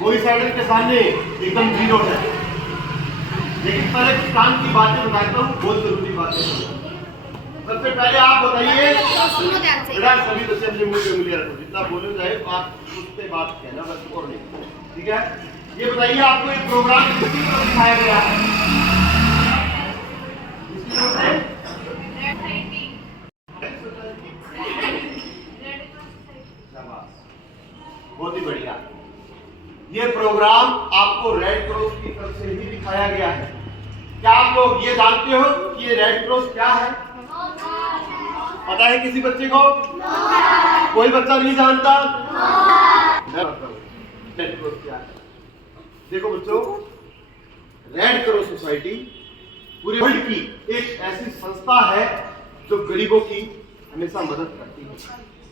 कोई सैलरी के सामने एकदम जीरो है। लेकिन पहले कुछ काम की बातें बताता हूँ, बहुत जरूरी बातें। सबसे पहले आप बताइए, सभी बच्चे अपने मुंह पे उंगलियां रखो, जितना बोले जाए आप उससे बात कहना, बस और नहीं, ठीक है। ये बताइए आपको एक प्रोग्राम किसकी तरफ दिखाया गया है? बहुत ही बढ़िया। ये प्रोग्राम आपको रेड क्रॉस की तरफ से ही दिखाया गया है। क्या आप लोग ये जानते हो कि ये रेड क्रॉस क्या है? पता है किसी बच्चे को? कोई बच्चा नहीं जानता? रेड क्रॉस क्या है? देखो बच्चों, रेड क्रॉस सोसाइटी पूरे वर्ल्ड की एक ऐसी संस्था है जो गरीबों की हमेशा मदद करती है।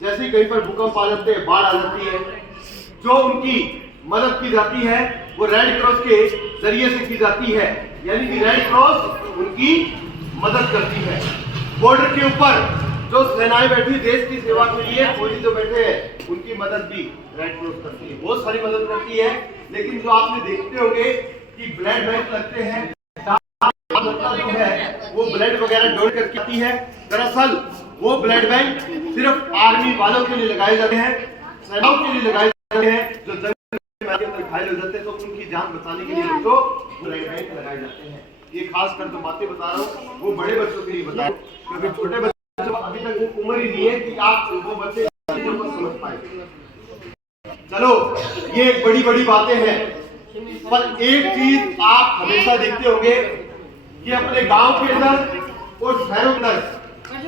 जैसे कहीं पर भूकंप आ जाते हैं, बाढ़ आ जाती है, जो उनकी मदद की जाती है वो रेड क्रॉस के जरिए से की जाती है। यानी कि रेड क्रॉस उनकी मदद करती है। बॉर्डर के ऊपर जो सेनाएं बैठी देश की सेवा के लिए, फौजी जो बैठे हैं, उनकी मदद भी रेड क्रॉस करती है, बहुत सारी मदद करती है। लेकिन जो आपने देखते होंगे कि ब्लड बैंक लगते हैं, जो है वो ब्लड वगैरह डोनेट करके आती है। दरअसल वो ब्लड बैंक सिर्फ आर्मी वालों के लिए लगाए जाते हैं, सेनाओं के लिए लगाए जाते हैं, जो जंग में अंदर घायल हो जाते हैं तो उनकी जान बचाने के लिए उनको ब्लड बैंक लगाए जाते हैं। ये खास कर जो बातें बता रहा हूँ वो बड़े बच्चों के लिए बता रहा हूँ, क्योंकि छोटे बच्चों अभी तक वो उम्र ही नहीं है कि आप वो बच्चे समझ पाए। चलो, ये एक बड़ी बड़ी बातें हैं, पर एक चीज आप हमेशा देखते होंगे कि अपने गांव के अंदर और शहरों के अंदर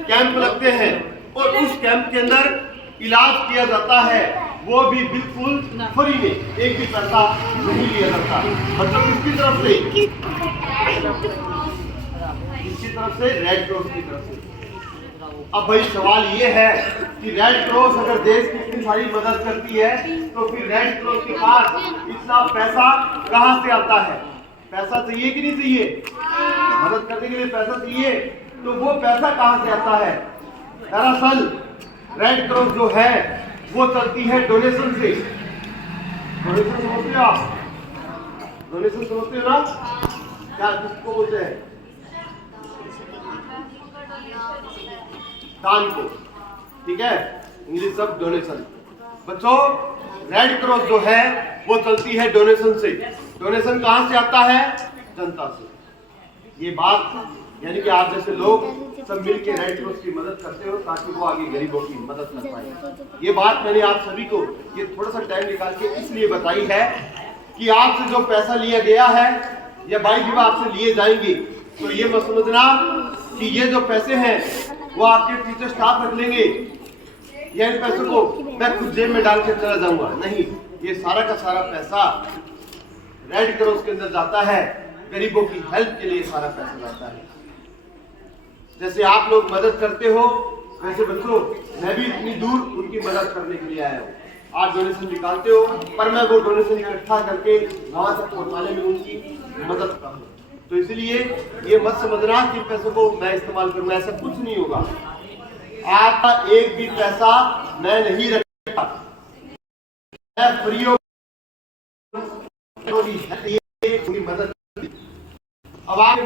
कैंप लगते हैं और उस कैंप के अंदर इलाज किया जाता है, वो भी बिल्कुल फ्री में, एक भी पैसा नहीं लिया जाता। मतलब किसकी तरफ से? किसकी तरफ से? रेड क्रॉस की तरफ से। अब भाई सवाल ये है कि रेड क्रॉस अगर देश की इतनी सारी मदद करती है तो फिर रेड क्रॉस के पास इतना पैसा कहां से आता है? पैसा चाहिए कि नहीं चाहिए? मदद करने के लिए पैसा चाहिए, तो वो पैसा कहां से आता है? दरअसल रेड क्रॉस जो है वो चलती है डोनेशन से। डोनेशन समझते हो आप? डोनेशन समझते हो ना? क्या किसको बोलते हैं? दान को, ठीक है, इंग्लिश शब्द डोनेशन। बच्चों, रेड क्रॉस जो है वो चलती है डोनेशन से। डोनेशन कहां से आता है? जनता से। ये बात यानी कि आप जैसे लोग सब मिलकर रेड क्रॉस की मदद करते हो ताकि वो आगे गरीबों की मदद कर पाए। ये बात मैंने आप सभी को ये थोड़ा सा टाइम निकाल के इसलिए बताई है कि आपसे जो पैसा लिया गया है या भाई भी आपसे लिए जाएंगे, तो ये मत समझना कि ये जो पैसे हैं वो आपके टीचर स्टाफ रख लेंगे या इन पैसों को मैं खुद जेब में डाल के चला जाऊंगा। नहीं, ये सारा का सारा पैसा रेड क्रॉस के अंदर जाता है, गरीबों की हेल्प के लिए सारा पैसा जाता है। जैसे आप लोग मदद करते हो, वैसे बच्चों मैं भी इतनी दूर उनकी मदद करने के लिए आया हूँ। आप डोनेशन निकालते हो, पर मैं वो डोनेशन इकट्ठा करके वहां तक पहुंचाने में उनकी मदद करता हूँ। तो इसलिए ये मत समझना कि पैसों को मैं इस्तेमाल करूंगा, ऐसा कुछ नहीं होगा। आपका एक भी पैसा मैं नहीं रखता, मैं फ्री मदद। अब आप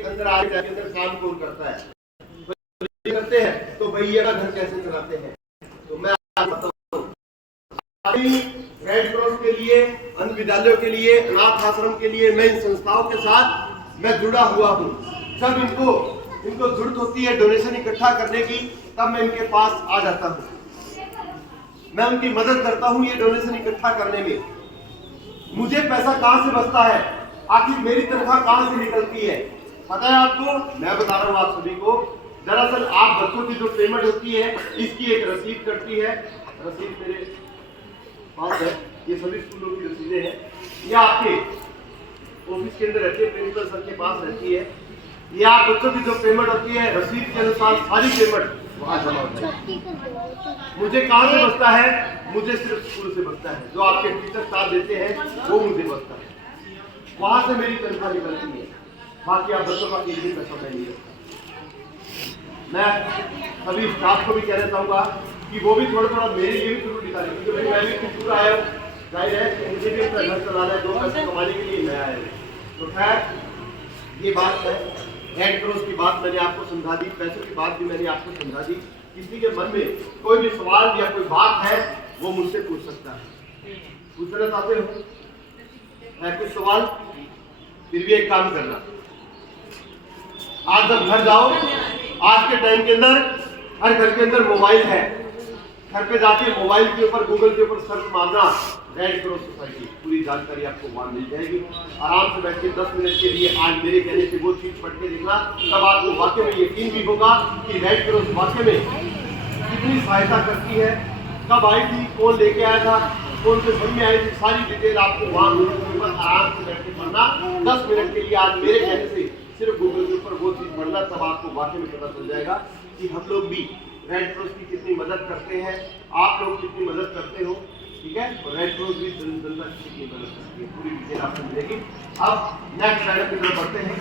अंदर आगे जाके अंदर काम कौन करता है? करते हैं तो भैया का घर कैसे चलाते हैं? तो मैं आपको रेड क्रॉस के लिए, अन्य विद्यालयों के लिए, अनाथ आश्रम के लिए मैं इन संस्थाओं के साथ मैं जुड़ा हुआ हूँ। जब इनको जरूरत होती है डोनेशन इकट्ठा करने की, तब मैं इनके पास आ जाता हूँ, मैं उनकी मदद करता हूँ ये डोनेशन इकट्ठा करने में। मुझे पैसा कहां से बचता है? आखिर मेरी तनख्वाह कहां से निकलती है? पता है आपको? मैं बता रहा हूँ आप सभी को। दरअसल आप बच्चों की जो पेमेंट होती है इसकी एक रसीद कटती है। रसीद मेरे पास है, ये सभी स्कूलों की रसीदें हैं, ये आपके ऑफिस के अंदर रहती है, प्रिंसिपल सर के पास रहती है। ये आप बच्चों की जो पेमेंट होती है रसीद के अनुसार सारी पेमेंट वहां जमा होती है। मुझे कहां से बचता है? मुझे सिर्फ स्कूल से बचता है, जो आपके टीचर स्टाफ देते हैं वो मुझे बचता है, वहां से मेरी तनख्वाह निकलती है। बाकी आप बच्चों का एक भी पैसा नहीं है। मैं सभी स्टाफ को भी कहना चाहूंगा कि वो भी थोड़ा थोड़ा मेरे लिए भी जरूर निकालें, क्योंकि मैं भी दूर आया हूँ, जाहिर है मुझे भी अपना घर चलाना है, 2 पैसे कमाने के लिए मैं आया हूँ। तो खैर ये बात है, रेड क्रॉस की बात मैंने आपको समझा दी, पैसों की बात भी मैंने आपको समझा दी। किसी के मन में कोई भी सवाल या कोई बात है वो मुझसे पूछ सकता है। पूछना चाहते हो है कुछ सवाल? फिर भी एक काम करना, आज जब घर जाओ, आज के टाइम के अंदर हर घर के अंदर मोबाइल है, घर पे जाके मोबाइल के ऊपर गूगल के ऊपर सर्च मारना रेड क्रॉस सोसाइटी, पूरी जानकारी आपको वहां मिल जाएगी। आराम से बैठ के 10 मिनट के लिए आज मेरे कहने से वो चीज पढ़ के देखना, तब आपको वाकई में यकीन भी होगा कि रेड क्रॉस वाकई में कितनी सहायता करती है, कब आई थी, कौन लेके आया था, कौन से समय में आई थी, सारी डिटेल आपको वहां गूगल के ऊपर आराम से बैठ के पढ़ना 10 मिनट के लिए आज मेरे कहने से सिर्फ गूगल के ऊपर वो चीज पढ़ना, तब आपको वाकई में पता चल जाएगा कि हम लोग भी रेड क्रॉस की कितनी मदद करते हैं, आप लोग कितनी मदद करते हो। ठीक है, और रेड क्रॉस भी जनता की कितनी मदद करती है, पूरी डिटेल आपको मिलेगी। अब नेक्स्ट स्लाइड की तरफ बढ़ते हैं।